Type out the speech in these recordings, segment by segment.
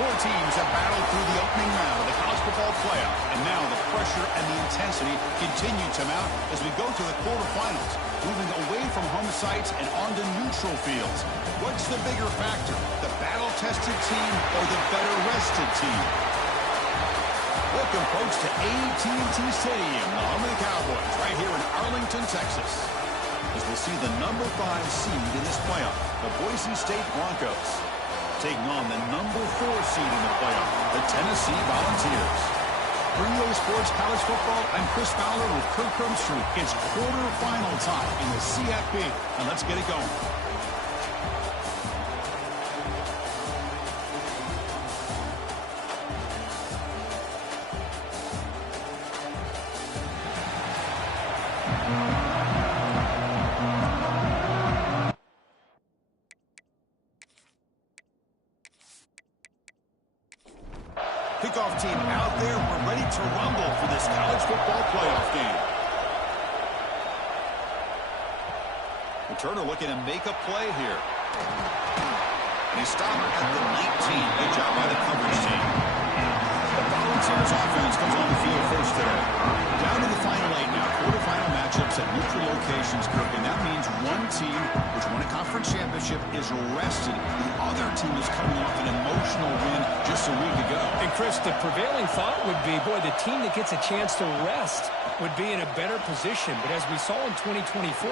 Four teams have battled through the opening round of the college football playoff, and now the pressure and the intensity continue to mount as we go to the quarterfinals, moving away from home sites and onto neutral fields. What's the bigger factor, the battle-tested team or the better-rested team? Welcome, folks, to AT&T Stadium, the home of the Cowboys, right here in Arlington, Texas, as we'll see the number 5 seed in this playoff, the Boise State Broncos, taking on the number 4 seed in the playoff, the Tennessee Volunteers. For EA Sports College Football, I'm Chris Fowler with Kirk Crumbstreet. It's quarterfinal time in the CFB, and let's get it going. Kickoff team out there. We're ready to rumble for this college football playoff game. Turner looking to make a play here. And he stopped at the 19. Good job by the coverage team. The Volunteers offense comes on the field first today. Down to the final 8 now. Quarterfinal matchups at neutral locations, Kirk. And that means one team, which won a conference championship, is rested. The other team is coming off an emotional win just a week ago. And Chris, the prevailing thought would be, boy, the team that gets a chance to rest would be in a better position. But as we saw in 2024,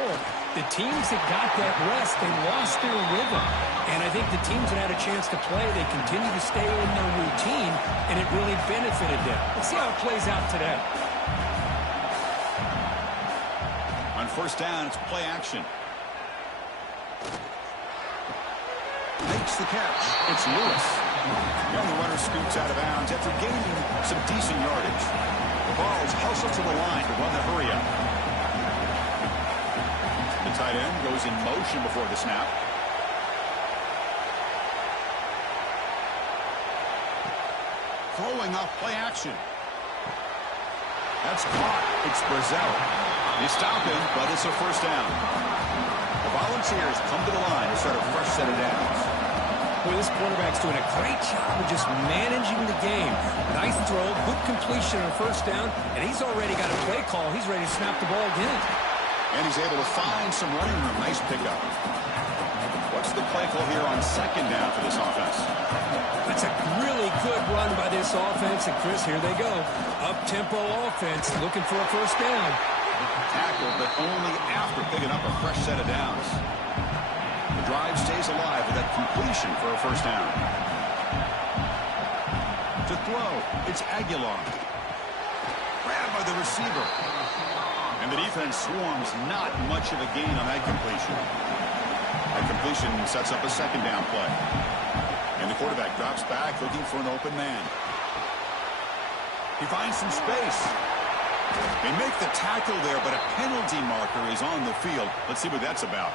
the teams that got that rest, they lost their rhythm. And I think the teams that had a chance to play, they continue to stay in their routine, and it really benefited them. Let's see how it plays out today. On first down, it's play action. Makes the catch. It's Lewis. And the runner scoots out of bounds after gaining some decent yardage. The ball's hustled to the line to run the hurry up. The tight end goes in motion before the snap. Throwing off play action. That's caught. It's Brazil. They stop him, but it's a first down. The Volunteers come to the line to start a fresh set of downs. Boy, this quarterback's doing a great job of just managing the game. Nice throw, good completion on first down, and he's already got a play call. He's ready to snap the ball again. And he's able to find some running room. Nice pickup. What's the play call here on second down for this offense? That's a really good run by this offense. And, Chris, here they go. Up-tempo offense looking for a first down. Tackle, but only after picking up a fresh set of downs. The drive stays alive with that completion for a first down. To throw, it's Aguilar. Grabbed by the receiver. And the defense swarms, not much of a gain on that completion. That completion sets up a second down play. And the quarterback drops back looking for an open man. He finds some space. They make the tackle there, but a penalty marker is on the field. Let's see what that's about.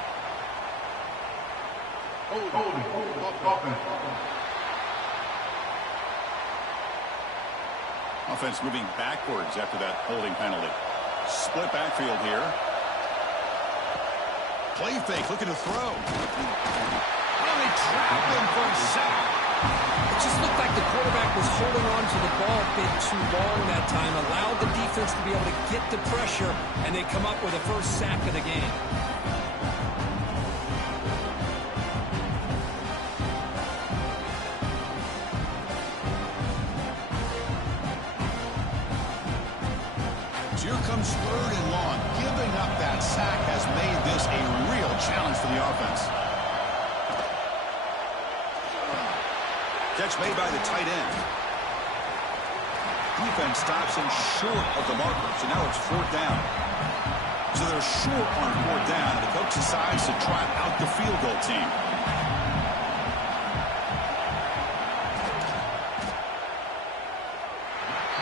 Offense moving backwards after that holding penalty. Split backfield here. Play fake, looking to throw. Oh, they trapped him for a sack. It just looked like the quarterback was holding on to the ball a bit too long that time, allowed the defense to be able to get the pressure, and they come up with a first sack of the game. Here comes third and long. Giving up that sack has made this a real challenge for the offense. Catch made by the tight end. Defense stops him short of the marker, so now it's fourth down. So they're short on fourth down, and the coach decides to trot out the field goal team.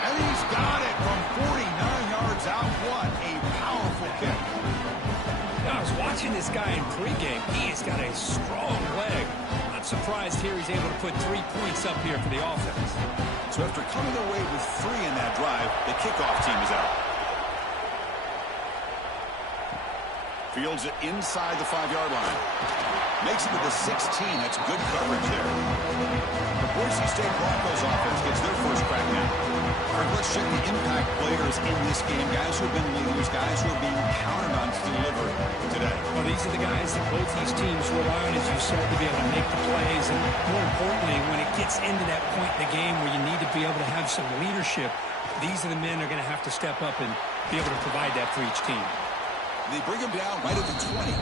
And he's got it from 49 yards out. What a powerful kick. Now, I was watching this guy in pregame. He has got a strong leg. Not surprised here he's able to put 3 points up here for the offense. So after coming away with 3 in that drive, the kickoff team is out. Fields it inside the 5-yard line. Makes it to the 16. That's good coverage there. The Boise State Broncos offense gets their first crack now. Let's check the impact players in this game. Guys who have been leaders, guys who are being counted on to deliver today. Well, these are the guys that both these teams rely on, as you said, to be able to make the plays. And more importantly, when it gets into that point in the game where you need to be able to have some leadership, these are the men that are going to have to step up and be able to provide that for each team. They bring him down right at the 20.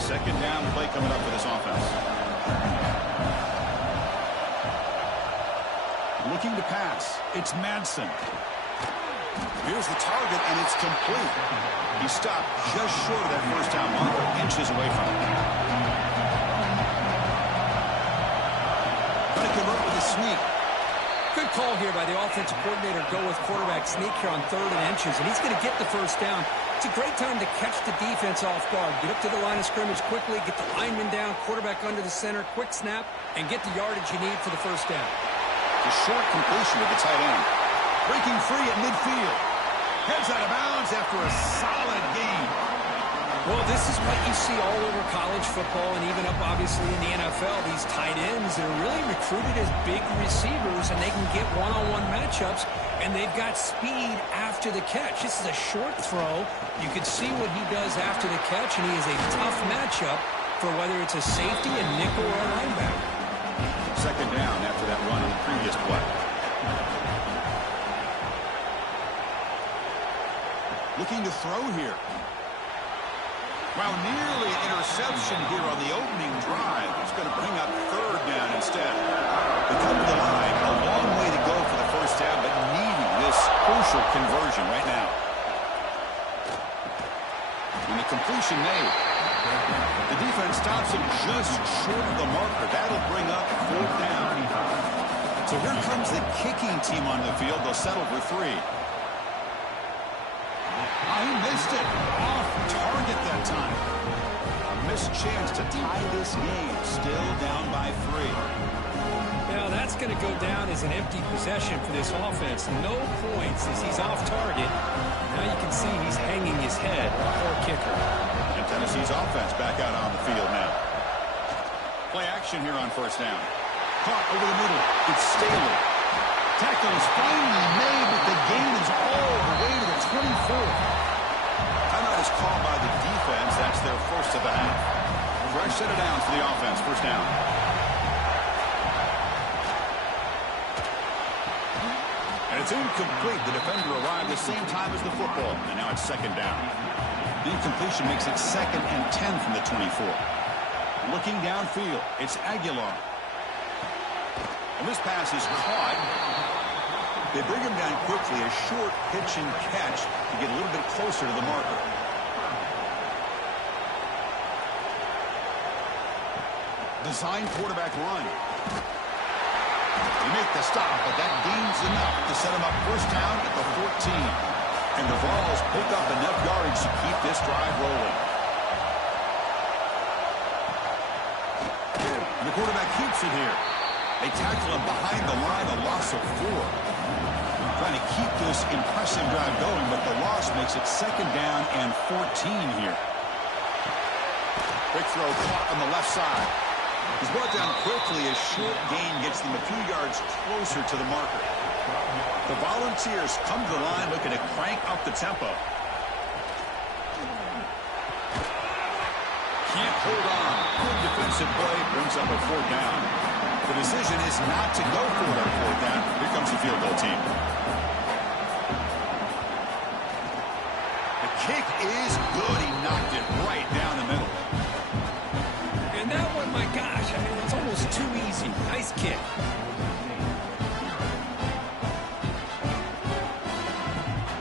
Second down play coming up for this offense. Looking to pass. It's Madsen. Here's the target, and it's complete. He stopped just short of that first down marker, inches away from it. Going to convert with a sneak. Good call here by the offensive coordinator. Go with quarterback sneak here on 3rd and inches, and he's going to get the first down. It's a great time to catch the defense off guard. Get up to the line of scrimmage quickly, get the lineman down, quarterback under the center, quick snap, and get the yardage you need for the first down. The short completion with the tight end. Breaking free at midfield. Heads out of bounds after a solid gain. Well, this is what you see all over college football and even up, obviously, in the NFL. These tight ends, they're really recruited as big receivers, and they can get one-on-one matchups, and they've got speed after the catch. This is a short throw. You can see what he does after the catch, and he is a tough matchup for whether it's a safety, a nickel, or a linebacker. Second down after that run on the previous play. Looking to throw here. Wow, nearly an interception here on the opening drive. It's going to bring up 3rd down instead. They come to the line, a long way to go for the first down, but needing this crucial conversion right now. And the completion made. The defense stops him just short of the marker. That'll bring up 4th down. So here comes the kicking team on the field. They'll settle for 3. He missed it. Off target that time. A missed chance to tie this game. Still down by 3. Now that's going to go down as an empty possession for this offense. No points as he's off target. Now you can see he's hanging his head. Poor kicker. And Tennessee's offense back out on the field now. Play action here on first down. Caught over the middle. It's Staley. Tackle is finally made, but the gain is all the way to the 24. Timeout is called by the defense. That's their first of the half. Fresh set of downs for the offense. First down. And it's incomplete. The defender arrived the same time as the football. And now it's second down. The incompletion makes it 2nd and 10 from the 24. Looking downfield, it's Aguilar. And this pass is caught. They bring him down quickly, a short pitch and catch to get a little bit closer to the marker. Design quarterback run. They make the stop, but that gains enough to set him up first down at the 14. And the Vols pick up enough yardage to keep this drive rolling. And the quarterback keeps it here. They tackle him behind the line, a loss of 4. Trying to keep this impressive drive going, but the loss makes it second down and 14 here. Quick throw caught on the left side. He's brought down quickly. A short gain gets them a few yards closer to the marker. The Volunteers come to the line looking to crank up the tempo. Can't hold on. Good defensive play brings up a 4th down. The decision is not to go for that 4th down. Here comes the field goal team. The kick is good. He knocked it right down the middle. And that one, my gosh, I mean, it's almost too easy. Nice kick.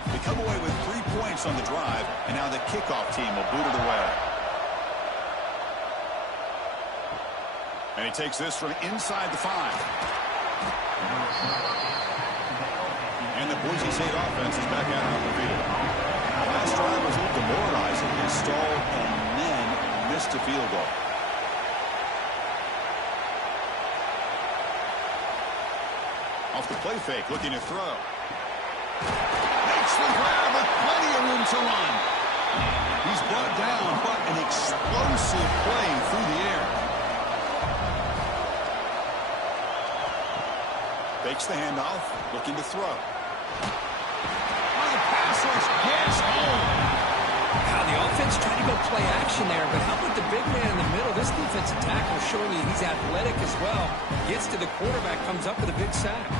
They come away with 3 points on the drive, and now the kickoff team will boot it away. And he takes this from inside the 5. And the Boise State offense is back out on the field. The last drive was a little demoralizing. They stalled and then missed a field goal. Off the play fake, looking to throw. Makes the grab with plenty of room to run. He's brought down, but an explosive play through the air. Fakes the handoff, looking to throw. Oh, the pass rush gets home. Now the offense trying to go play action there, but how about the big man in the middle? This defensive tackle showing you he's athletic as well. Gets to the quarterback, comes up with a big sack.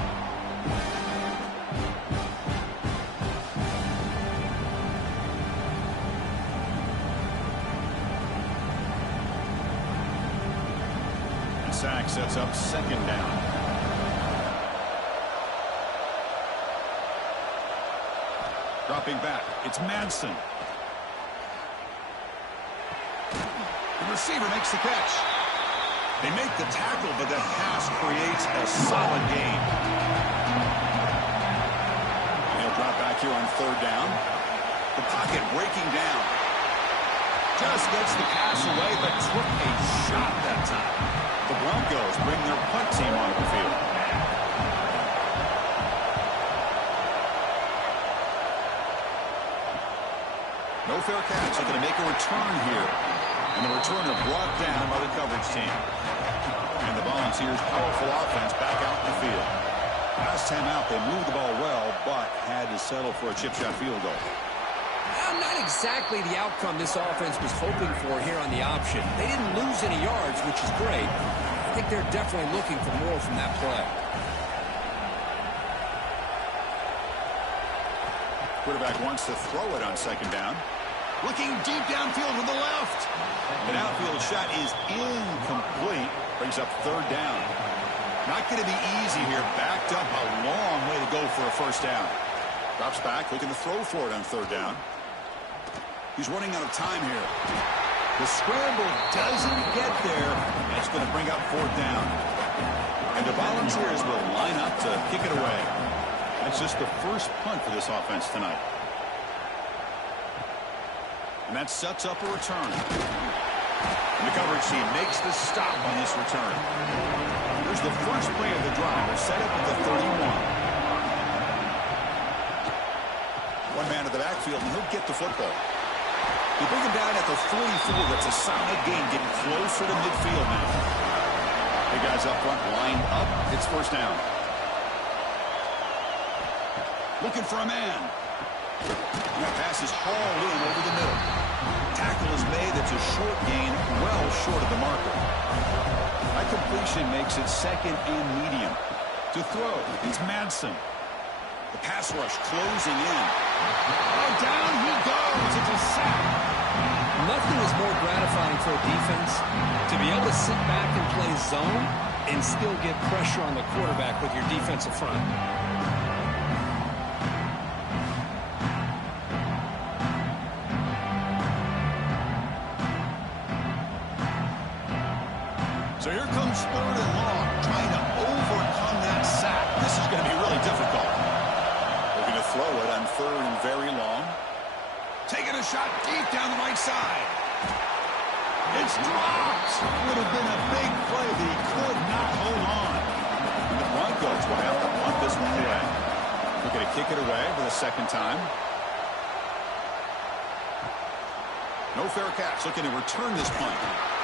And sack sets up second down. Dropping back, it's Madsen. The receiver makes the catch. They make the tackle, but that pass creates a solid gain. And he'll drop back here on third down. The pocket breaking down. Just gets the pass away, but took a shot that time. The Broncos bring their punt team onto the field. No fair catch. They're going to make a return here. And the returner brought down by the coverage team. And the Volunteers' powerful offense back out in the field. Last time out, they moved the ball well, but had to settle for a chip shot field goal. Not exactly the outcome this offense was hoping for here on the option. They didn't lose any yards, which is great. I think they're definitely looking for more from that play. Quarterback wants to throw it on second down. Looking deep downfield to the left. An outfield shot is incomplete. Brings up third down. Not going to be easy here. Backed up a long way to go for a first down. Drops back, looking to throw for it on third down. He's running out of time here. The scramble doesn't get there. That's going to bring up fourth down. And the Volunteers will line up to kick it away. That's just the first punt for this offense tonight. And that sets up a return. And the coverage team makes the stop on this return. Here's the first play of the drive. They're set up at the 31. One man to the backfield, and he'll get the football. They bring him down at the 44. That's a solid gain, getting closer to midfield now. The guys up front lined up. It's first down. Looking for a man. And that pass is hauled in over the middle. Tackle is made. That's a short gain, well short of the marker. That completion makes it second and medium. To throw, it's Madsen. The pass rush closing in. Oh, down he goes. It's a sack. Nothing is more gratifying for a defense to be able to sit back and play zone and still get pressure on the quarterback with your defensive front. So here comes third and long, trying to overcome that sack. This is going to be really difficult. Looking to throw it on third and very long. Taking a shot deep down the right side. It's dropped. Would have been a big play, but he could not hold on. And the Broncos will have to punt this one away. Looking to kick it away for the second time. No fair catch. Looking to return this punt.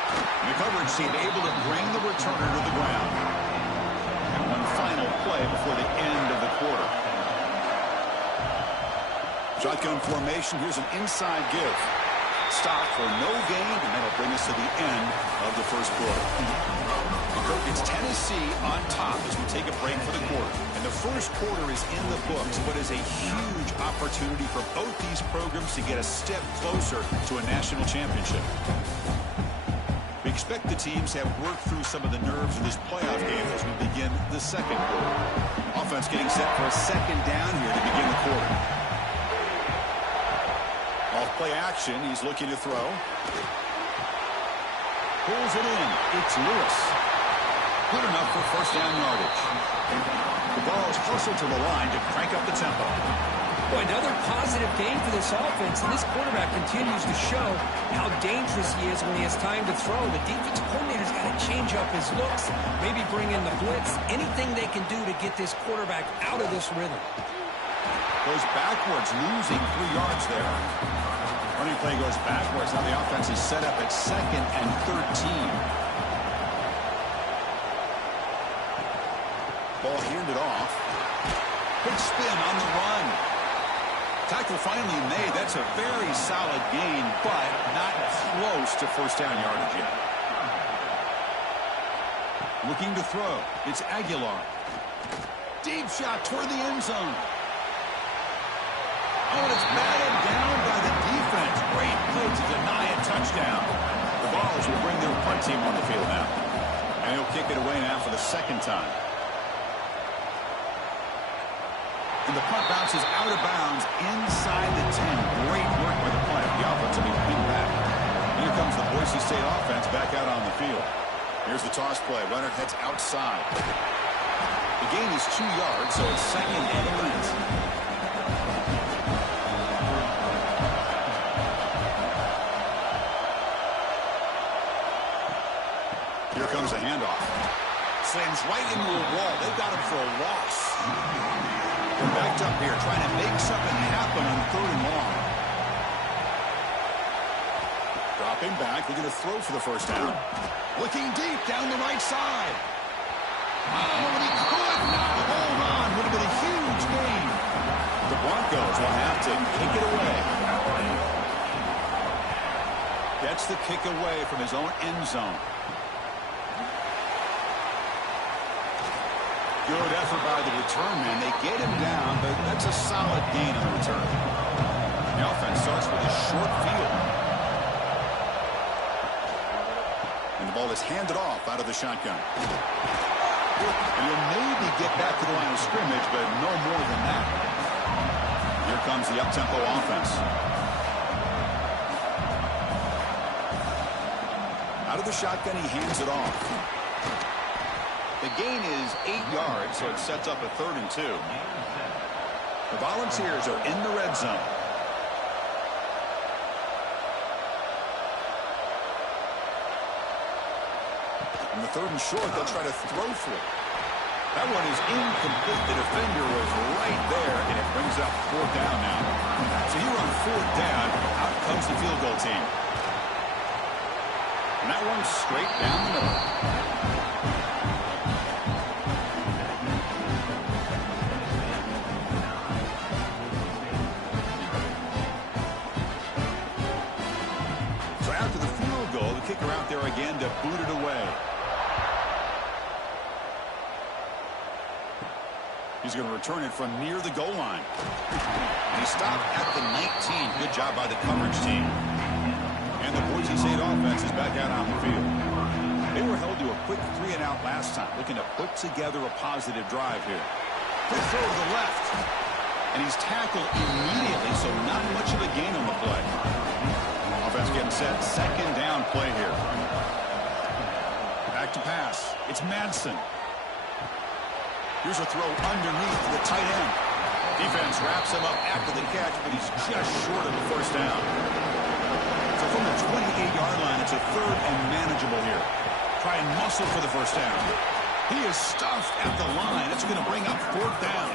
And the coverage team able to bring the returner to the ground. And one final play before the end of the quarter. Shotgun formation. Here's an inside give. Stop for no gain, and that'll bring us to the end of the first quarter. It's Tennessee on top as we take a break for the quarter. And the first quarter is in the books, but is a huge opportunity for both these programs to get a step closer to a national championship. We expect the teams to have worked through some of the nerves of this playoff game as we begin the second quarter. Offense getting set for a second down here to begin the quarter. Off play action, he's looking to throw. Pulls it in. It's Lewis. Good enough for first down yardage. The ball is hustled to the line to crank up the tempo. Boy, another positive game for this offense, and this quarterback continues to show how dangerous he is when he has time to throw. The defensive coordinator's got to change up his looks, maybe bring in the blitz, anything they can do to get this quarterback out of this rhythm. Goes backwards, losing 3 yards there. Running play goes backwards. Now the offense is set up at 2nd and 13. Ball handed off. Quick spin on the run. Tackle finally made. That's a very solid gain, but not close to first down yardage yet. Looking to throw. It's Aguilar. Deep shot toward the end zone. Oh, and it's batted down by the defense. Great play to deny a touchdown. The Vols will bring their punt team on the field now. And he'll kick it away now for the 2nd time. And the punt bounces out of bounds inside the 10. Great work by the player. The offense will be pinned back. Here comes the Boise State offense back out on the field. Here's the toss play. Runner heads outside. The gain is 2 yards, so it's 2nd and 8. Here comes a handoff. Slams right into a wall. They've got him for a loss. They're backed up here, trying to make something happen on 3rd and long. Dropping back, they're going to throw for the first down. Looking deep down the right side. Oh, and he could not hold on. Would have been a huge gain. The Broncos will have to kick it away. Gets the kick away from his own end zone. Good effort by the return man. They get him down, but that's a solid gain on the return. The offense starts with a short field. And the ball is handed off out of the shotgun. And he'll maybe get back to the line of scrimmage, but no more than that. Here comes the up-tempo offense. Out of the shotgun, he hands it off. The gain is 8 yards, so it sets up a 3rd and 2. The Volunteers are in the red zone. On the 3rd and short, they'll try to throw for it. That one is incomplete. The defender was right there, and it brings up 4th down now. So here on 4th down, out comes the field goal team. And that one's straight down the middle. Kicker out there again to boot it away. He's going to return it from near the goal line. And he stopped at the 19. Good job by the coverage team. And the Boise State offense is back out on the field. They were held to a quick 3-and-out last time, looking to put together a positive drive here. Quick throw to the left. And he's tackled immediately, so not much of a gain on the play. Offense getting set. 2nd down play here. Back to pass. It's Madsen. Here's a throw underneath to the tight end. Defense wraps him up after the catch, but he's just short of the first down. So from the 28-yard line, it's a 3rd and manageable here. Try and muscle for the first down. He is stuffed at the line. It's going to bring up 4th down.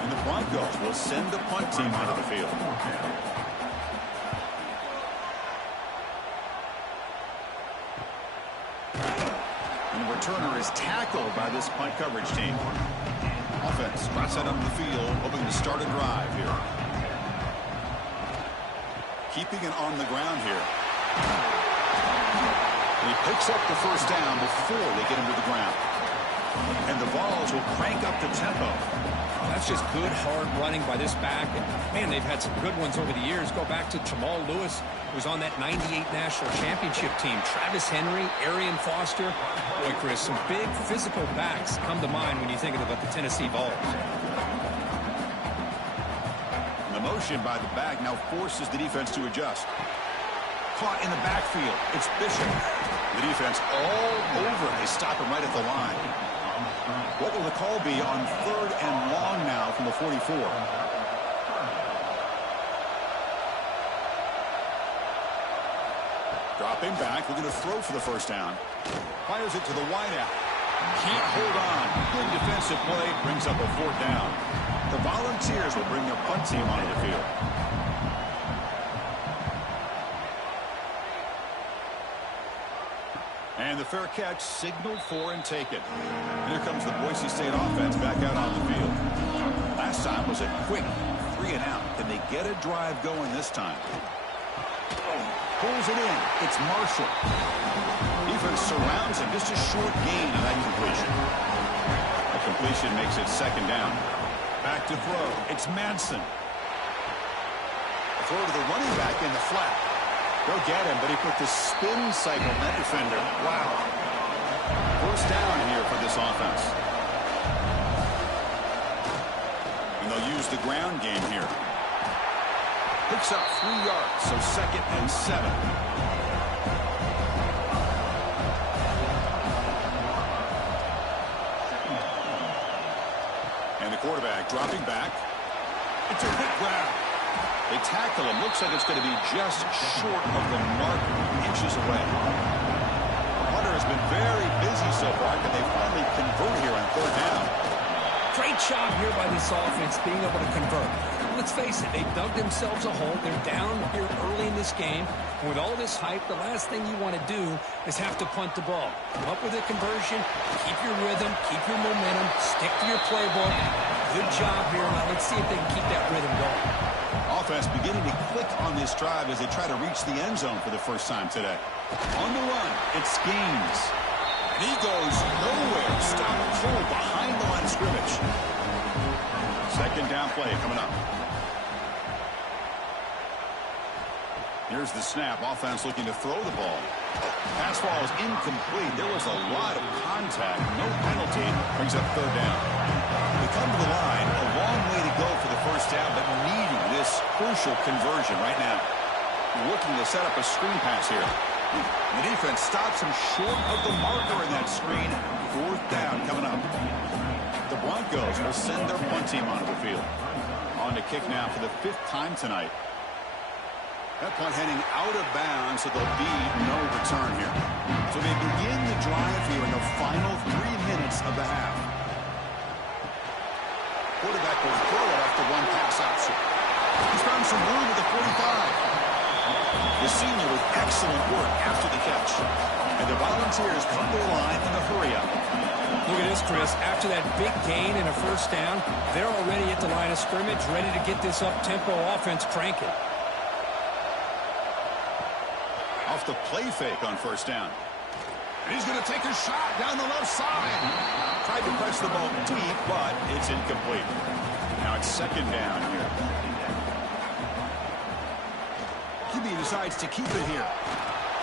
And the Broncos will send the punt team out of the field. Returner is tackled by this punt coverage team. Offense drops that onto the field, hoping to start a drive here. Keeping it on the ground here. And he picks up the first down before they get him to the ground. And the Vols will crank up the tempo. That's just good, hard running by this back. And, man, they've had some good ones over the years. Go back to Jamal Lewis, who was on that 98 National Championship team. Travis Henry, Arian Foster. Boy, Chris, some big physical backs come to mind when you think about the Tennessee Vols. The motion by the back now forces the defense to adjust. Caught in the backfield. It's Bishop. The defense all over. They stop him right at the line. What will the call be on 3rd and long now from the 44? Dropping back. We're going to throw for the first down. Fires it to the wideout. Can't hold on. Good defensive play. Brings up a 4th down. The Volunteers will bring their punt team onto the field. And the fair catch signaled for and taken. Here comes the Boise State offense back out on the field. Last time was a quick 3 and out. Can they get a drive going this time? Pulls it in. It's Marshall. Defense surrounds him. Just a short gain on that completion. The completion makes it 2nd down. Back to throw. It's Manson. A throw to the running back in the flat. Go get him, but he put the spin cycle on that defender. Wow. 1st down here for this offense. And they'll use the ground game here. Picks up 3 yards, so 2nd and 7. And the quarterback dropping back. It's a quick grab. They tackle him. Looks like it's going to be just short of the mark, inches away. Hunter has been very busy so far. Can they finally convert here on 3rd down? Great job here by this offense being able to convert. Let's face it, they dug themselves a hole. They're down here early in this game. And with all this hype, the last thing you want to do is have to punt the ball. Come up with a conversion, keep your rhythm, keep your momentum, stick to your playbook. Good job here. Now let's see if they can keep that rhythm going. Offense beginning to click on this drive as they try to reach the end zone for the first time today. On the run, it's Gaines. And he goes nowhere. Stop cold behind the line of scrimmage. 2nd down play coming up. Here's the snap. Offense looking to throw the ball. Pass ball is incomplete. There was a lot of contact. No penalty. Brings up 3rd down. They come to the line. A long way to go for the 1st down, but needing this crucial conversion right now. Looking to set up a screen pass here. The defense stops him short of the marker in that screen. 4th down coming up. The Broncos will send their punt team onto the field. On to kick now for the 5th time tonight. That punt heading out of bounds, so there'll be no return here. So they begin the drive here in the final 3 minutes of the half. Quarterback will throw it after one pass option. He's found some room at the 45. The senior with excellent work after the catch. And the Volunteers come to the line in a hurry-up. Look at this, Chris. After that big gain and a 1st down, they're already at the line of scrimmage, ready to get this up-tempo offense cranking. Off the play fake on 1st down. And he's going to take a shot down the left side. Tried to press the ball deep, but it's incomplete. Now it's 2nd down here. QB decides to keep it here.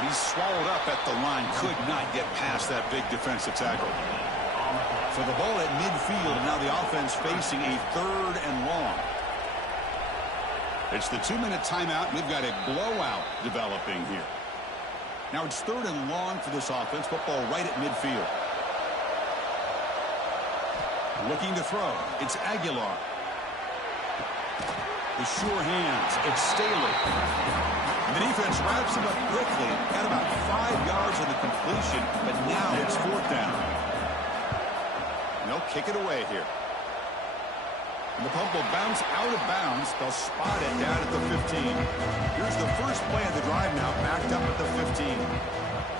He's swallowed up at the line. Could not get past that big defensive tackle. So the ball at midfield, and now the offense facing a 3rd and long. It's the 2-minute timeout. We've got a blowout developing here. Now it's 3rd and long for this offense. Football right at midfield. Looking to throw. It's Aguilar. The sure hands. It's Staley. The defense wraps him up quickly. Got about 5 yards on the completion, but now it's 4th down. And they'll kick it away here. And the punt will bounce out of bounds. They'll spot it down at the 15. Here's the first play of the drive now, backed up at the 15.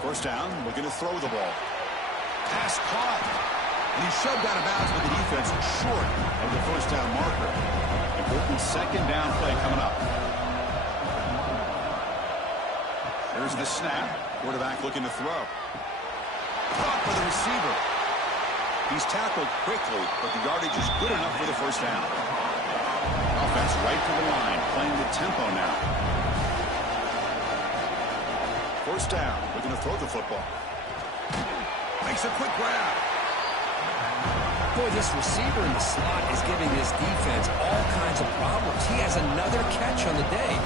1st down, looking to throw the ball. Pass caught. And he's shoved out of bounds with the defense short of the 1st down marker. Important 2nd down play coming up. Here's the snap. Quarterback looking to throw. Caught by the receiver. He's tackled quickly, but the yardage is good enough for the 1st down. Offense right to the line, playing the tempo now. 1st down, looking to throw the football. Makes a quick grab. Boy, this receiver in the slot is giving this defense all kinds of problems. He has another catch on the day.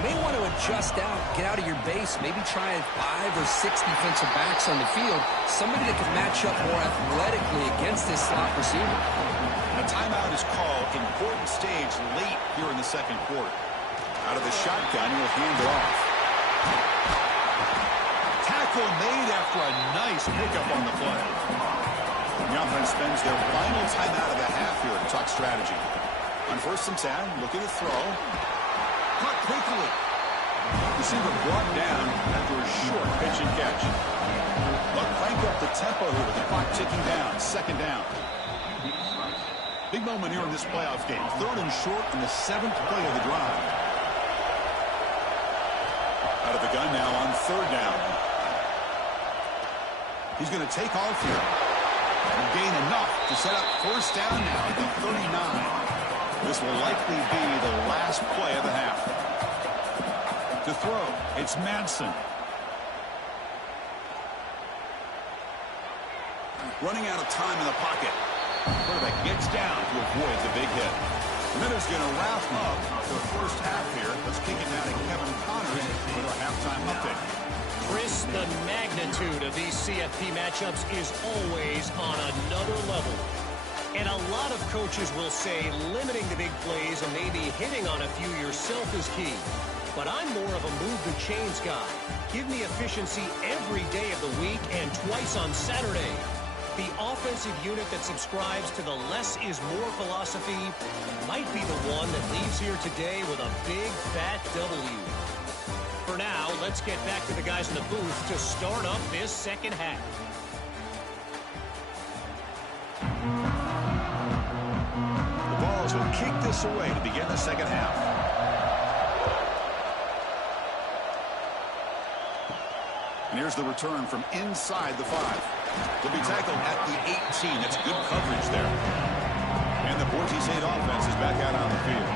You may want to adjust out, get out of your base, maybe try 5 or 6 defensive backs on the field, somebody that can match up more athletically against this slot receiver. A timeout is called. Important stage late here in the 2nd quarter. Out of the shotgun, he'll hand it off. Tackle made after a nice pickup on the play. The offense spends their final timeout of the half here to talk strategy. On 1st and 10, looking to throw. Caught quickly. Receiver brought down after a short pitch and catch. They'll crank up the tempo here with the clock ticking down. Second down. Big moment here in this playoff game. Third and short in the 7th play of the drive. Out of the gun now on third down. He's going to take off here and gain enough to set up first down now at the 39. This will likely be the last play of the half. To throw, it's Madsen. Running out of time in the pocket. Quarterback gets down to avoid the big hit. And then is going to wrap up the first half here. Let's kick it down to Kevin Connors with our halftime update. Chris, the magnitude of these CFP matchups is always on another level. And a lot of coaches will say limiting the big plays and maybe hitting on a few yourself is key. But I'm more of a move the chains guy. Give me efficiency every day of the week and twice on Saturday. The offensive unit that subscribes to the less is more philosophy might be the one that leaves here today with a big fat W. For now, let's get back to the guys in the booth to start up this second half. The Vols will kick this away to begin the second half. And here's the return from inside the 5. He'll be tackled at the 18. That's good coverage there. And the Boise State offense is back out on the field.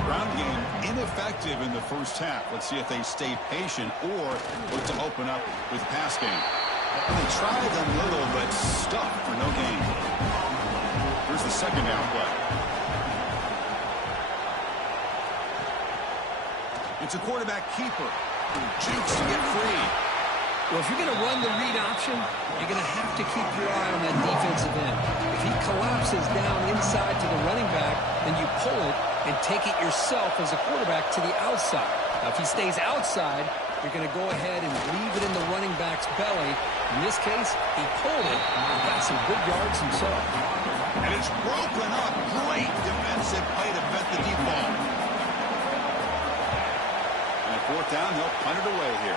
The ground game ineffective in the first half. Let's see if they stay patient or look to open up with pass game. They tried a little, but stuck for no gain. Here's the second down play. It's a quarterback keeper. Jukes to get free. Well, if you're going to run the read option, you're going to have to keep your eye on that defensive end. If he collapses down inside to the running back, then you pull it and take it yourself as a quarterback to the outside. Now, if he stays outside, you're going to go ahead and leave it in the running back's belly. In this case, he pulled it and got some good yards himself. And it's broken up. Great defensive play to prevent the deep ball. And at fourth down, they'll punt it away here.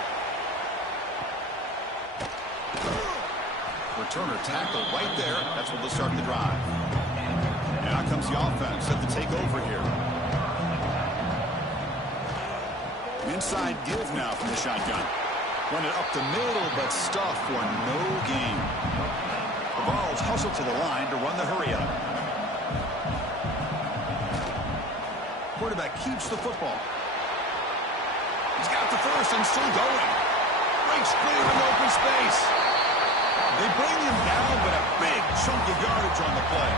Returner tackle right there. That's what will start the drive. And out comes the offense set to take over here. Inside give now from the shotgun. Run it up the middle, but stuff for no gain. The Vols hustle to the line to run the hurry up. Quarterback keeps the football. He's got the first and still going. Breaks clear in open space. They bring him down, but a big chunk of yardage on the play.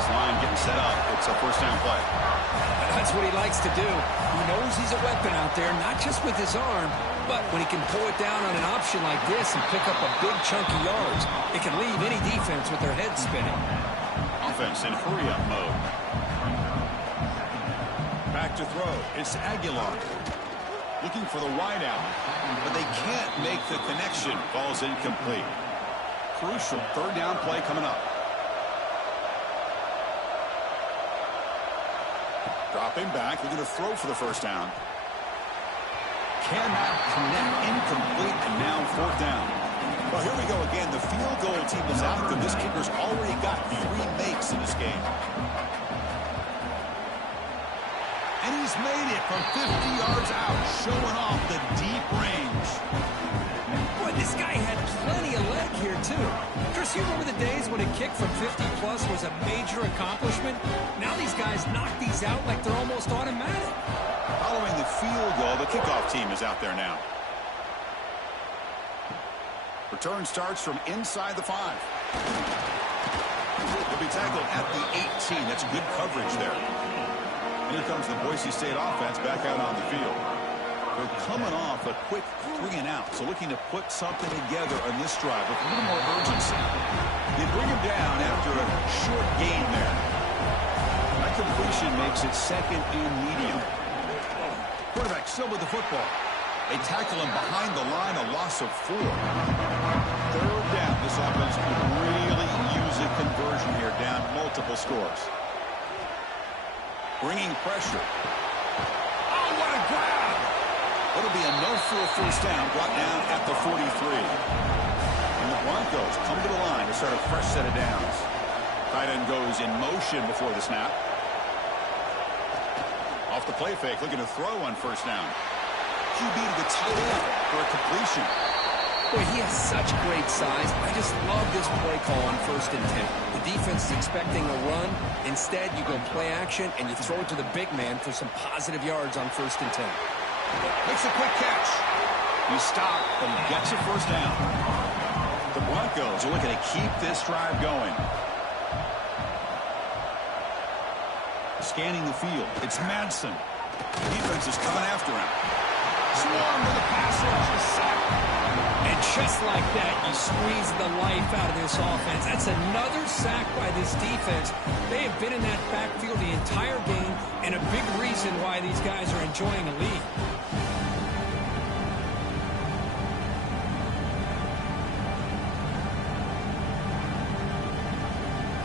This line getting set up. It's a first down play. That's what he likes to do. He knows he's a weapon out there, not just with his arm, but when he can pull it down on an option like this and pick up a big chunk of yards, it can leave any defense with their head spinning. Offense in hurry-up mode. Back to throw. It's Aguilar. Looking for the wideout, but they can't make the connection. Ball's incomplete. Crucial third down play coming up. Dropping back, looking to throw for the first down. Cannot connect, incomplete, and now fourth down. Well, here we go again. The field goal team is out there. This kicker's already got 3 makes in this game. And he's made it from 50 yards out, showing off the deep range. Boy, this guy had plenty of leg here, too. Chris, you remember the days when a kick from 50-plus was a major accomplishment? Now these guys knock these out like they're almost automatic. Following the field goal, the kickoff team is out there now. Return starts from inside the 5. He'll be tackled at the 18. That's good coverage there. Here comes the Boise State offense back out on the field. They're coming off a quick 3 and out, so looking to put something together on this drive with a little more urgency. They bring him down after a short gain there. That completion makes it second and medium. Quarterback still with the football. They tackle him behind the line, a loss of 4. Third down. This offense could really use a conversion here, down multiple scores. Bringing pressure. Oh, what a grab! It'll be a no-frill first down brought down at the 43. And the Broncos come to the line to start a fresh set of downs. Tight end goes in motion before the snap. Off the play fake, looking to throw on first down. QB to the tight end for a completion. Boy, he has such great size. I just love this play call on 1st and 10. The defense is expecting a run. Instead, you go play action, and you throw it to the big man for some positive yards on 1st and 10. Makes a quick catch. He stopped, but he gets a first down. The Broncos are looking to keep this drive going. Scanning the field. It's Madsen. Defense is coming after him. Swarm to the pass rush. A sack. And just like that, you squeeze the life out of this offense. That's another sack by this defense. They have been in that backfield the entire game, and a big reason why these guys are enjoying a lead.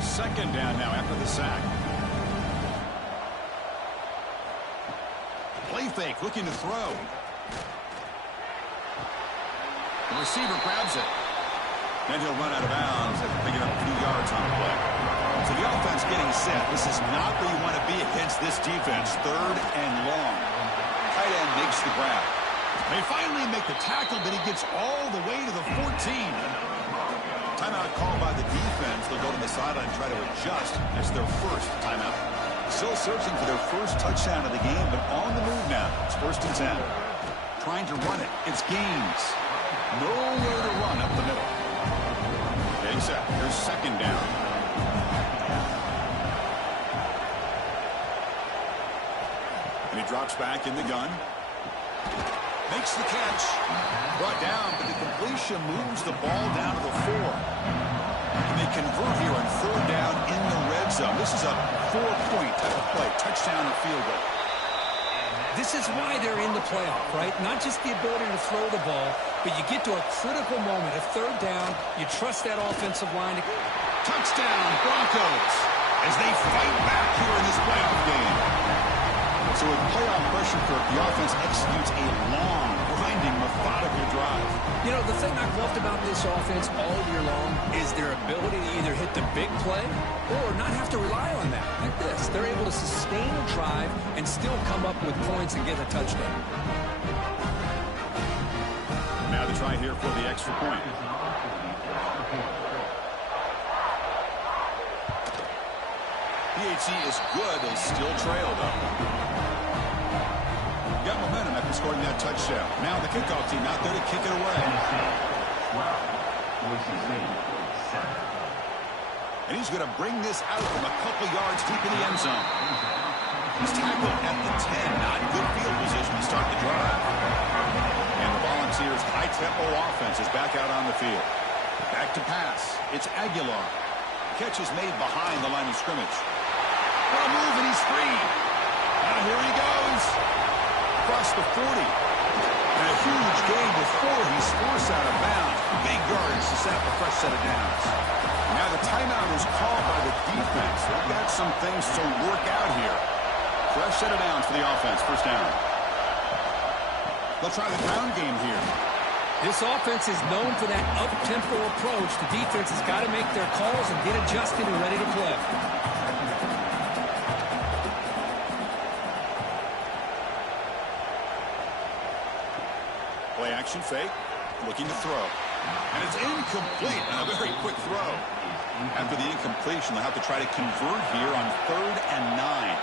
Second down now after the sack. Play fake, looking to throw. The receiver grabs it. Then he'll run out of bounds after picking up a few yards on the play. So the offense getting set. This is not where you want to be against this defense. 3rd and long. Tight end makes the grab. They finally make the tackle, but he gets all the way to the 14. Timeout called by the defense. They'll go to the sideline and try to adjust. That's their first timeout. Still searching for their first touchdown of the game, but on the move now. It's 1st and 10. Trying to run it. It's Gaines. Nowhere to run up the middle. Getting set. Here's 2nd down. And he drops back in the gun. Makes the catch. Brought down, but the completion moves the ball down to the 4. And they convert here on 3rd down in the red zone. This is a 4-point type of play. Touchdown or field goal. This is why they're in the playoff, right? Not just the ability to throw the ball, but you get to a critical moment, a 3rd down. You trust that offensive line. Touchdown, Broncos, as they fight back here in this playoff game. So with playoff pressure, Kirk, the offense executes a long, grinding, methodical drive. You know, the thing I've loved about this offense all year long is their ability to either hit the big play or not have to rely on that. Like this, they're able to sustain a drive and still come up with points and get a touchdown. Now to try here for the extra point. PHC is good. They still trail, though. Got momentum after scoring that touchdown. Now the kickoff team out there to kick it away. And he's going to bring this out from a couple yards deep in the end zone. He's tackled at the 10. Not good field position to start the drive. And the Volunteers' high-tempo offense is back out on the field. Back to pass. It's Aguilar. Catch is made behind the line of scrimmage. What a move, and he's free. Now here he goes. Across the 40. And a huge gain before he's forced out of bounds. Big yards to set up a fresh set of downs. Now the timeout is called by the defense. They've got some things to work out here. Fresh set of downs for the offense. First down. They'll try the ground game here. This offense is known for that up-tempo approach. The defense has got to make their calls and get adjusted and ready to play. Play action fake. Looking to throw. And it's incomplete on a very quick throw. After the incompletion, they'll have to try to convert here on 3rd and 9.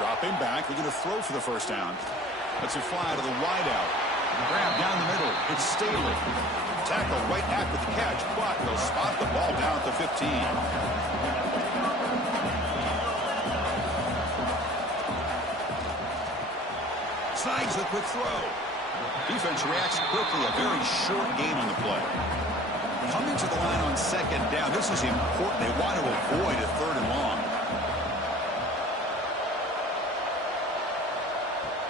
Dropping back, looking to throw for the first down. Let's it fly to the wideout. Grab down the middle. It's Staley. Tackle right after the catch, but they'll spot the ball down at the 15. Snags the quick throw. Defense reacts quickly. A very short gain on the play. Coming to the line on 2nd down. This is important. They want to avoid a 3rd and long.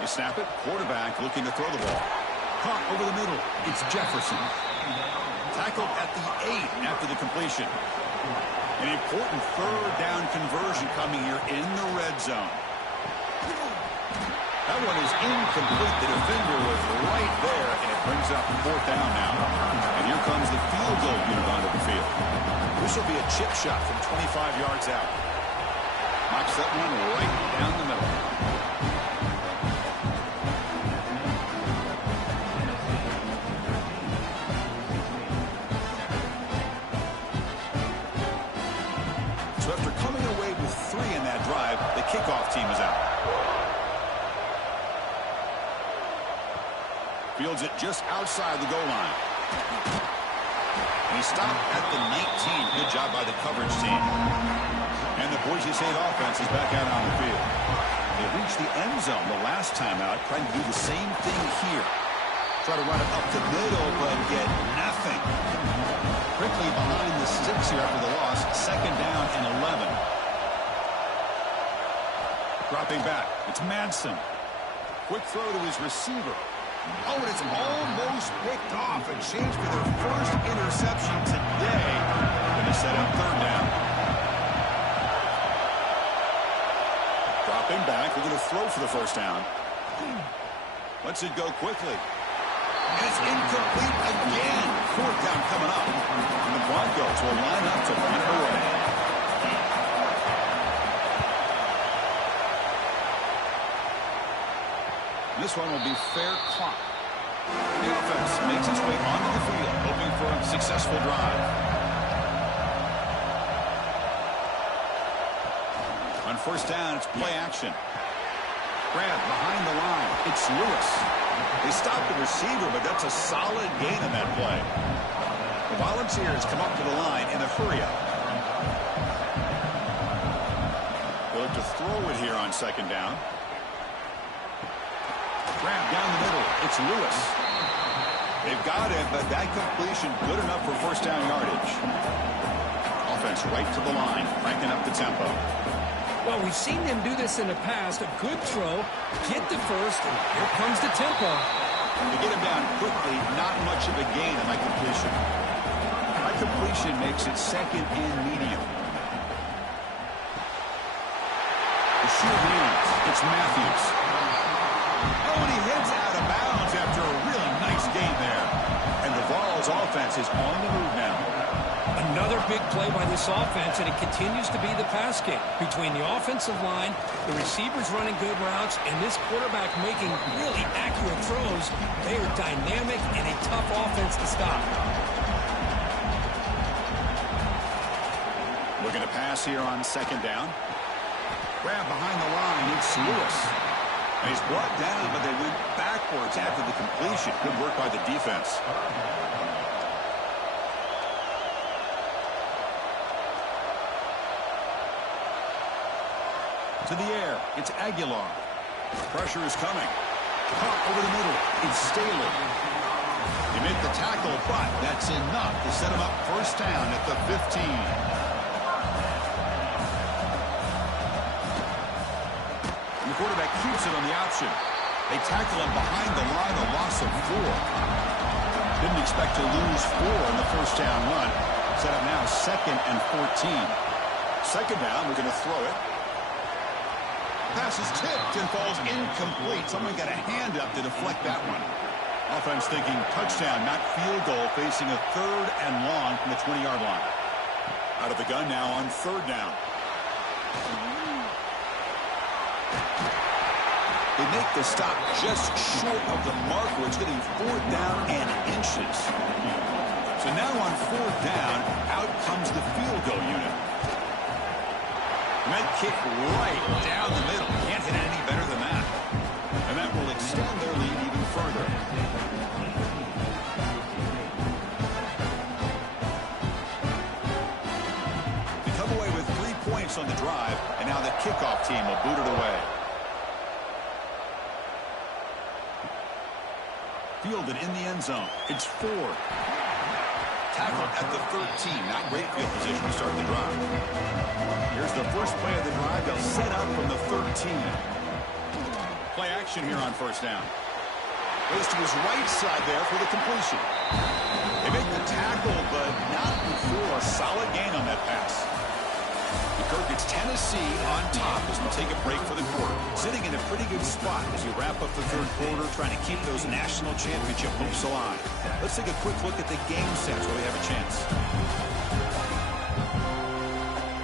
You snap it. Quarterback looking to throw the ball. Caught over the middle. It's Jefferson. Tackled at the 8 after the completion. An important 3rd down conversion coming here in the red zone. one is incomplete. The defender was right there, and it brings up 4th down now. And here comes the field goal unit onto the field. This will be a chip shot from 25 yards out. Knocks that one right down the middle. So after coming away with 3 in that drive, the kickoff team is out. Fields it just outside the goal line. And he stopped at the 19. Good job by the coverage team. And the Boise State offense is back out on the field. They reached the end zone the last time out, trying to do the same thing here. Try to run it up the middle, but get nothing. Quickly behind the 6 here after the loss. 2nd down and 11. Dropping back. It's Madsen. Quick throw to his receiver. Oh, and it's almost picked off. A chance for their first interception today. Going to set up 3rd down. Dropping back. We're going to throw for the 1st down. Lets it go quickly. And it's incomplete again. 4th down coming up. And the Broncos will line up to punt it away. This one will be fair caught. The offense makes its way onto the field, hoping for a successful drive. On 1st down, it's play action. Grab behind the line. It's Lewis. They stopped the receiver, but that's a solid gain on that play. The Volunteers come up to the line in a hurry-up. They'll look to throw it here on 2nd down. Grab down the middle. It's Lewis. They've got it, but that completion good enough for 1st down yardage. Offense right to the line, cranking up the tempo. Well, we've seen them do this in the past. A good throw, get the 1st, and here comes the tempo. To get him down quickly, not much of a gain on that completion. That completion makes it 2nd and medium. The shoe hands. It's Matthews. Oh, and he heads out of bounds after a really nice game there. And the Vols offense is on the move now. Another big play by this offense, and it continues to be the pass game. Between the offensive line, the receivers running good routes, and this quarterback making really accurate throws, they are dynamic and a tough offense to stop. Looking to pass here on 2nd down. Grab behind the line. It's Lewis. He's brought down, but they went backwards after the completion. Good work by the defense. To the air. It's Aguilar. Pressure is coming. Caught over the middle. It's Staley. They make the tackle, but that's enough to set him up 1st down at the 15. The quarterback keeps it on the option. They tackle him behind the line, a loss of 4. Didn't expect to lose 4 in the 1st down run. Set up now 2nd and 14. 2nd down, we're going to throw it. Pass is tipped and falls incomplete. Someone got a hand up to deflect that one. Offense thinking touchdown, not field goal, facing a 3rd and long from the 20-yard line. Out of the gun now on 3rd down. They make the stop just short of the marker. It's getting 4th down and inches. So now on 4th down, out comes the field goal unit. Med kick right down the middle. Can't hit it any better than that. And that will extend their lead even further. They come away with 3 points on the drive, and now the kickoff team will boot it away. Fielded in the end zone. It's 4. Tackled at the 13. Not great field position to start the drive. Here's the first play of the drive. They'll set up from the 13. Play action here on 1st down. Goes to his right side there for the completion. They make the tackle, but not before a solid gain on that pass. The Kirk, it's Tennessee on top as we take a break for the quarter. Sitting in a pretty good spot as we wrap up the third quarter, trying to keep those national championship hopes alive. Let's take a quick look at the game sets where we have a chance.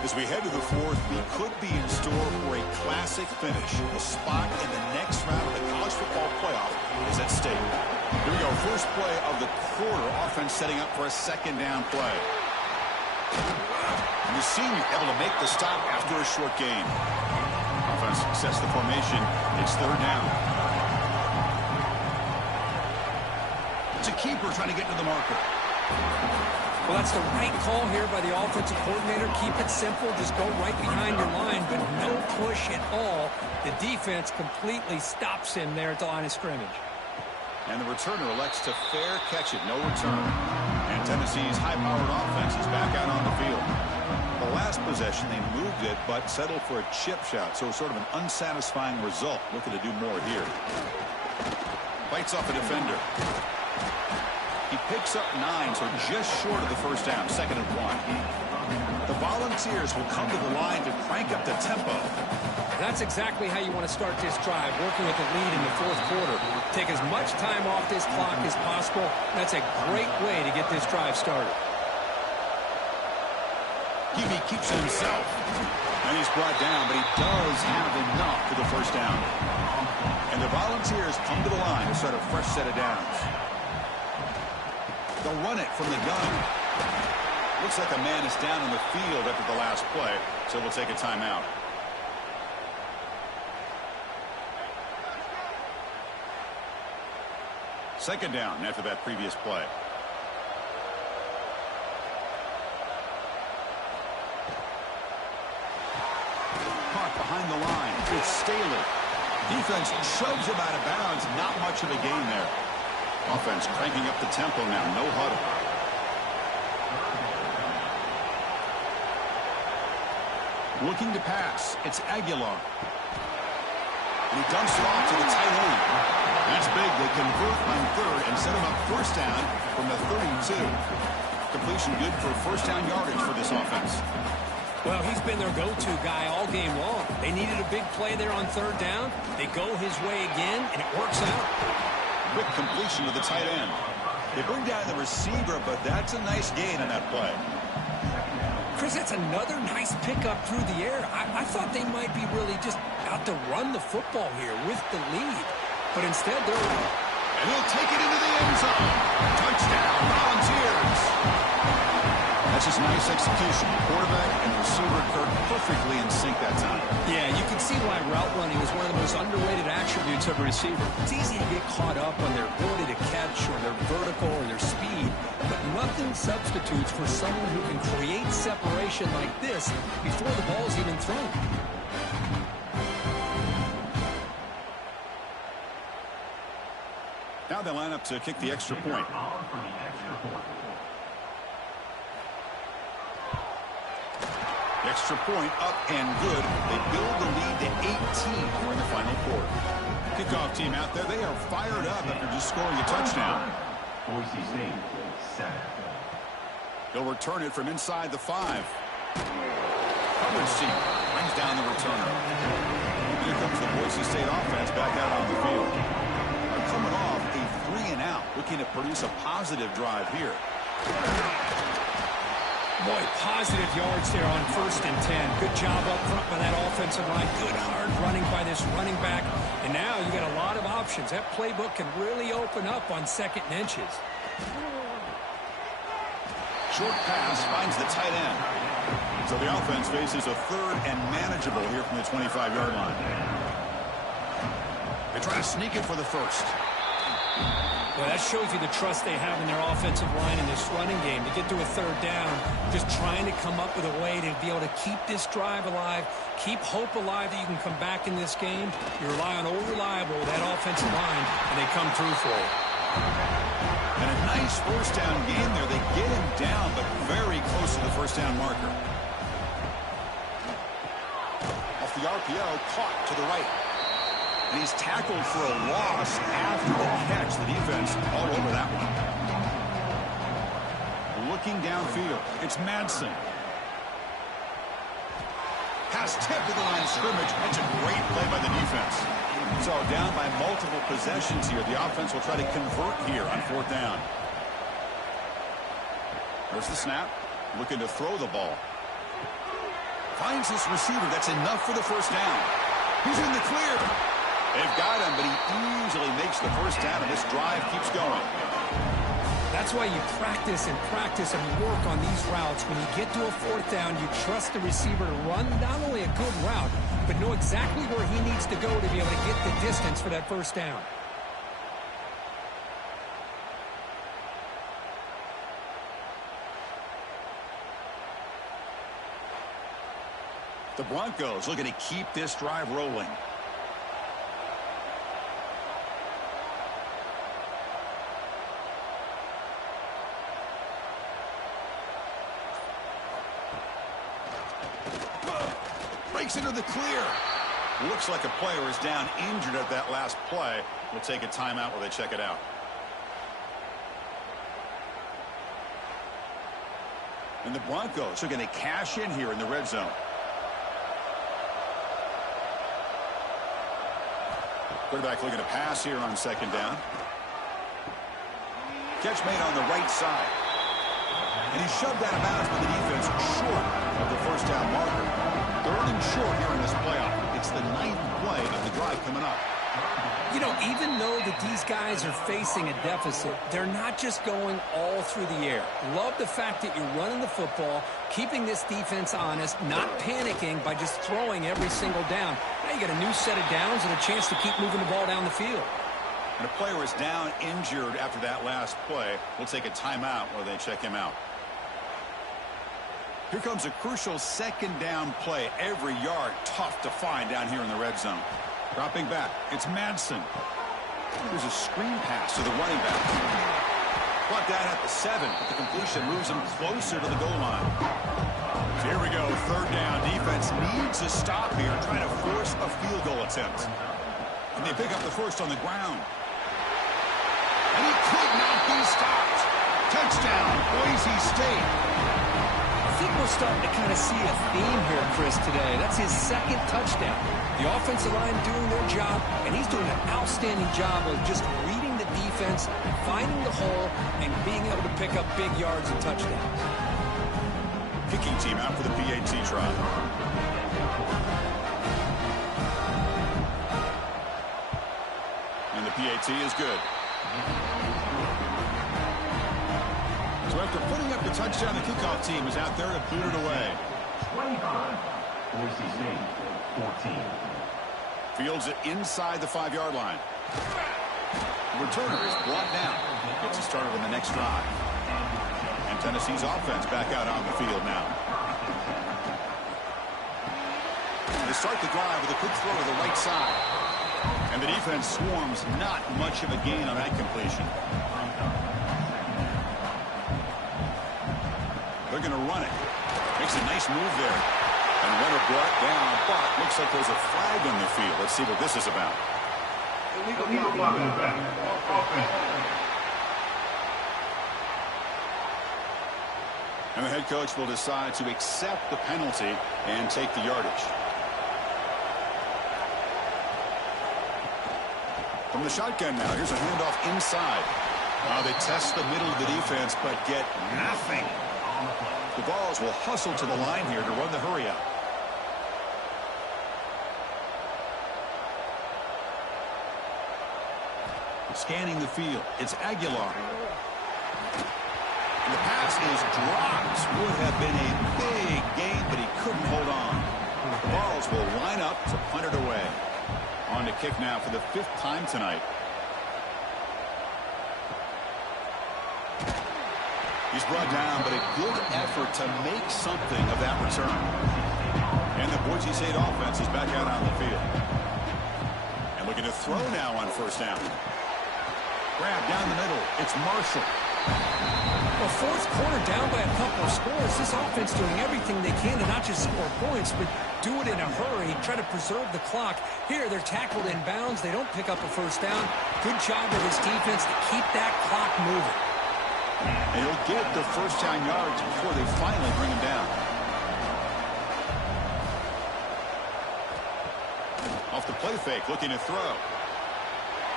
As we head to the fourth, we could be in store for a classic finish. A spot in the next round of the college football playoff is at stake. Here we go. First play of the quarter. Offense setting up for a second down play. And the senior able to make the stop after a short gain. Offense sets the formation. It's third down. It's a keeper trying to get to the marker. Well, that's the right call here by the offensive coordinator. Keep it simple. Just go right behind your line, but no push at all. The defense completely stops him there at the line of scrimmage. And the returner elects to fair catch it. No return. And Tennessee's high-powered offense is back out on the field. The last possession, they moved it, but settled for a chip shot. So sort of an unsatisfying result. Looking to do more here. Bites off a defender. He picks up 9, so just short of the first down, 2nd and 1. The Volunteers will come to the line to crank up the tempo. That's exactly how you want to start this drive, working with the lead in the fourth quarter. Take as much time off this clock as possible. That's a great way to get this drive started. QB keeps it himself. And he's brought down, but he does have enough for the first down. And the Volunteers come to the line to start a fresh set of downs. They'll run it from the gun. Looks like a man is down in the field after the last play, so we'll take a timeout. Second down after that previous play. Caught behind the line. It's Staley. Defense shoves him out of bounds. Not much of a gain there. Offense cranking up the tempo now. No huddle. Looking to pass. It's Aguilar. And he dumps it off to the tight end. That's big. They convert on third and set him up first down from the 32. Completion good for first down yardage for this offense. Well, he's been their go-to guy all game long. They needed a big play there on third down. They go his way again, and it works out. Quick completion to the tight end. They bring down the receiver, but that's a nice gain on that play. Chris, that's another nice pickup through the air. I thought they might be really just out to run the football here with the lead. But instead, they're... And he'll take it into the end zone. Touchdown, Volunteers. That's just nice execution. Quarterback and receiver Kirk perfectly in sync that time. Yeah, you can see why route running is one of the most underrated attributes of a receiver. It's easy to get caught up on their ability to catch or their vertical or their speed, but nothing substitutes for someone who can create separation like this before the ball's even thrown. Now they line up to kick the extra point. Extra point up and good. They build the lead to 18 here in the final quarter. Kickoff team out there. They are fired up after just scoring a touchdown. Boise State, 7. They'll return it from inside the 5. Coverage team brings down the returner. Here comes the Boise State offense back out on the field. They're coming off a 3-and-out, looking to produce a positive drive here. Boy, positive yards there on 1st and 10. Good job up front by that offensive line. Good hard running by this running back. And now you got a lot of options. That playbook can really open up on 2nd and inches. Short pass finds the tight end. So the offense faces a 3rd and manageable here from the 25-yard line. They try to sneak it for the first. Well, that shows you the trust they have in their offensive line in this running game. To get to a 3rd down, just trying to come up with a way to be able to keep this drive alive, keep hope alive that you can come back in this game. You rely on old reliable, that offensive line, and they come through for you. And a nice first down game there. They get him down, but very close to the first down marker. Off the RPO, caught to the right. And he's tackled for a loss after the catch. The defense all over that one. Looking downfield, it's Madsen. Pass tipped to the line of scrimmage. That's a great play by the defense. So down by multiple possessions here. The offense will try to convert here on 4th down. There's the snap. Looking to throw the ball. Finds his receiver. That's enough for the first down. He's in the clear. They've got him, but he easily makes the first down, and this drive keeps going. That's why you practice and practice and work on these routes. When you get to a 4th down, you trust the receiver to run not only a good route, but know exactly where he needs to go to be able to get the distance for that first down. The Broncos looking to keep this drive rolling. Breaks into the clear. Looks like a player is down injured at that last play. We'll take a timeout while they check it out. And the Broncos are going to cash in here in the red zone. Quarterback looking to pass here on 2nd down. Catch made on the right side. And he's shoved out of bounds by the defense short of the first down marker. 3rd and short here in this playoff. It's the 9th play of the drive coming up. You know, even though that these guys are facing a deficit, they're not just going all through the air. Love the fact that you're running the football, keeping this defense honest, not panicking by just throwing every single down. Now you got a new set of downs and a chance to keep moving the ball down the field. And a player is down injured after that last play. We'll take a timeout while they check him out. Here comes a crucial 2nd down play. Every yard tough to find down here in the red zone. Dropping back, it's Madsen. There's a screen pass to the running back. Brought down at the 7, but the completion moves him closer to the goal line. So here we go, 3rd down. Defense needs a stop here, trying to force a field goal attempt. And they pick up the first on the ground. And he could not be stopped. Touchdown, Boise State. I think we're starting to kind of see a theme here, Chris, today. That's his 2nd touchdown. The offensive line doing their job, and he's doing an outstanding job of just reading the defense, finding the hole, and being able to pick up big yards and touchdowns. Kicking team out for the PAT try. And the PAT is good. So after putting up the touchdown, the kickoff team is out there to boot it away. 25. Boise State, 14. Fields it inside the 5-yard line. The returner is brought down. Gets it started on the next drive. And Tennessee's offense back out on the field now. They start the drive with a quick throw to the right side. And the defense swarms, not much of a gain on that completion. They're going to run it. Makes a nice move there. And runner brought down, but looks like there's a flag on the field. Let's see what this is about. Illegal blocking the back. Offense. And the head coach will decide to accept the penalty and take the yardage. From the shotgun now, here's a handoff inside. They test the middle of the defense, but get nothing. The Vols will hustle to the line here to run the hurry up. Scanning the field, it's Aguilar. And the pass is dropped. Would have been a big gain, but he couldn't hold on. The Vols will line up to punt it away. On to kick now for the 5th time tonight. He's brought down, but a good effort to make something of that return. And the Boise State offense is back out on the field. And looking to throw now on 1st down. Grab down the middle. It's Marshall. Well, 4th quarter down by a couple of scores. This offense doing everything they can to not just score points, but do it in a hurry, try to preserve the clock. Here, they're tackled in bounds. They don't pick up a 1st down. Good job of this defense to keep that clock moving. And he'll get the 1st down yards before they finally bring him down. the play fake, looking to throw.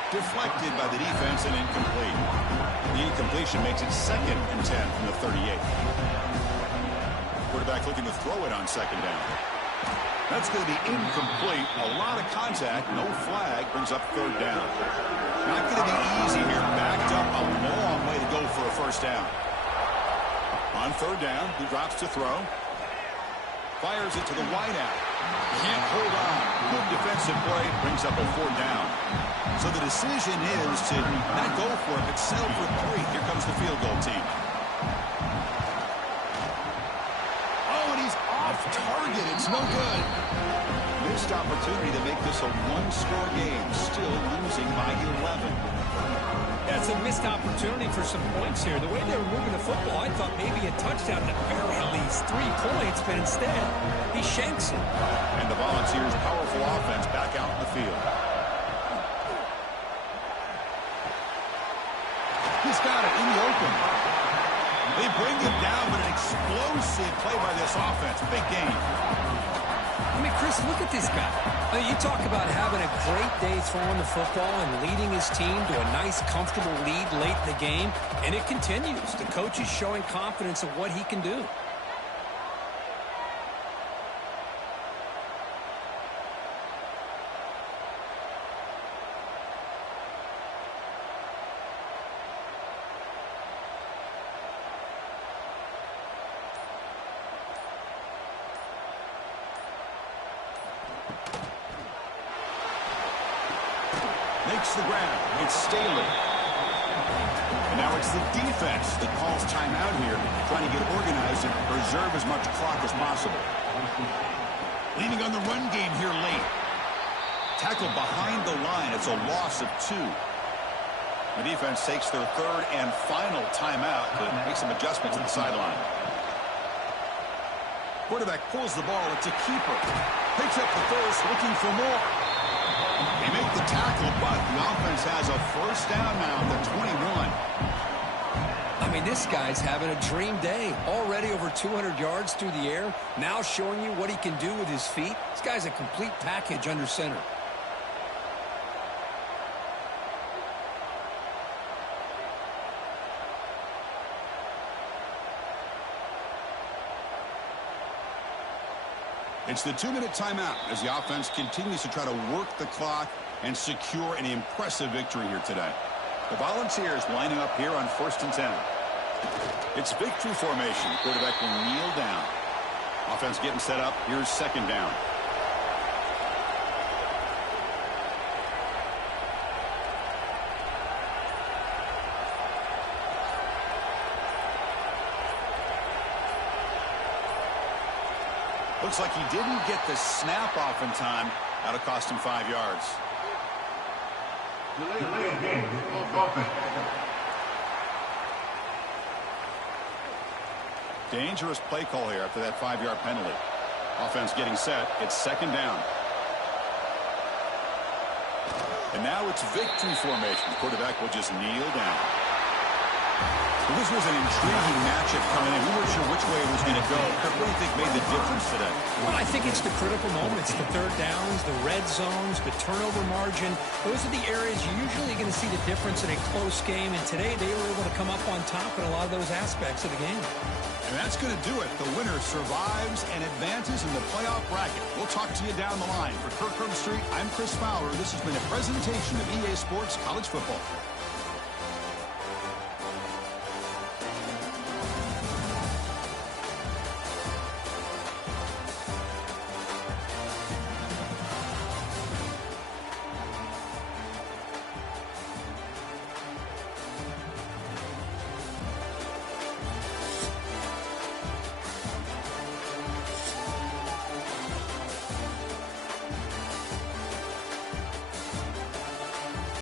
Deflected by the defense and incomplete. The incompletion makes it 2nd and 10 from the 38. Quarterback looking to throw it on 2nd down. That's going to be incomplete. A lot of contact. No flag. Brings up 3rd down. Not going to be easy here. Backed up a long way to go for a 1st down. On 3rd down, he drops to throw. Fires it to the wideout. Can't hold on. Good defensive play. Brings up a 4th down. So the decision is to not go for it, but settle for 3. Here comes the field goal team. Oh, and he's off target. It's no good. Missed opportunity to make this a 1-score game. Still losing by 11. That's a missed opportunity for some points here. The way they were moving the football, I thought maybe a touchdown to bury at least 3 points, but instead, he shanks it. And the Volunteers' powerful offense back out in the field. He's got it in the open. They bring him down, but an explosive play by this offense. Big game. I mean, Chris, look at this guy. I mean, you talk about having a great day throwing the football and leading his team to a nice, comfortable lead late in the game, and it continues. The coach is showing confidence of what he can do. Makes the grab. It's Staley. And now it's the defense that calls timeout here, trying to get organized and preserve as much clock as possible. Leaning on the run game here late. Tackled behind the line. It's a loss of 2. The defense takes their 3rd and final timeout to make some adjustments at the sideline. Quarterback pulls the ball. It's a keeper. Picks up the first, looking for more. They make the tackle, but the offense has a 1st down now at the 21. I mean, this guy's having a dream day. Already over 200 yards through the air. Now showing you what he can do with his feet. This guy's a complete package under center. It's the 2-minute timeout as the offense continues to try to work the clock and secure an impressive victory here today. The Volunteers lining up here on 1st and 10. It's victory formation. The quarterback will kneel down. Offense getting set up. Here's 2nd down. Looks like he didn't get the snap off in time. That'll cost him 5 yards. Dangerous play call here after that 5-yard penalty. Offense getting set. It's 2nd down. And now it's victory formation. The quarterback will just kneel down. Well, this was an intriguing matchup coming in. We weren't sure which way it was going to go. What do you think made the difference today? Well, I think it's the critical moments, the 3rd downs, the red zones, the turnover margin. Those are the areas you're usually going to see the difference in a close game. And today they were able to come up on top in a lot of those aspects of the game. And that's going to do it. The winner survives and advances in the playoff bracket. We'll talk to you down the line. For Kirk Herbstreit, I'm Chris Fowler. This has been a presentation of EA Sports College Football.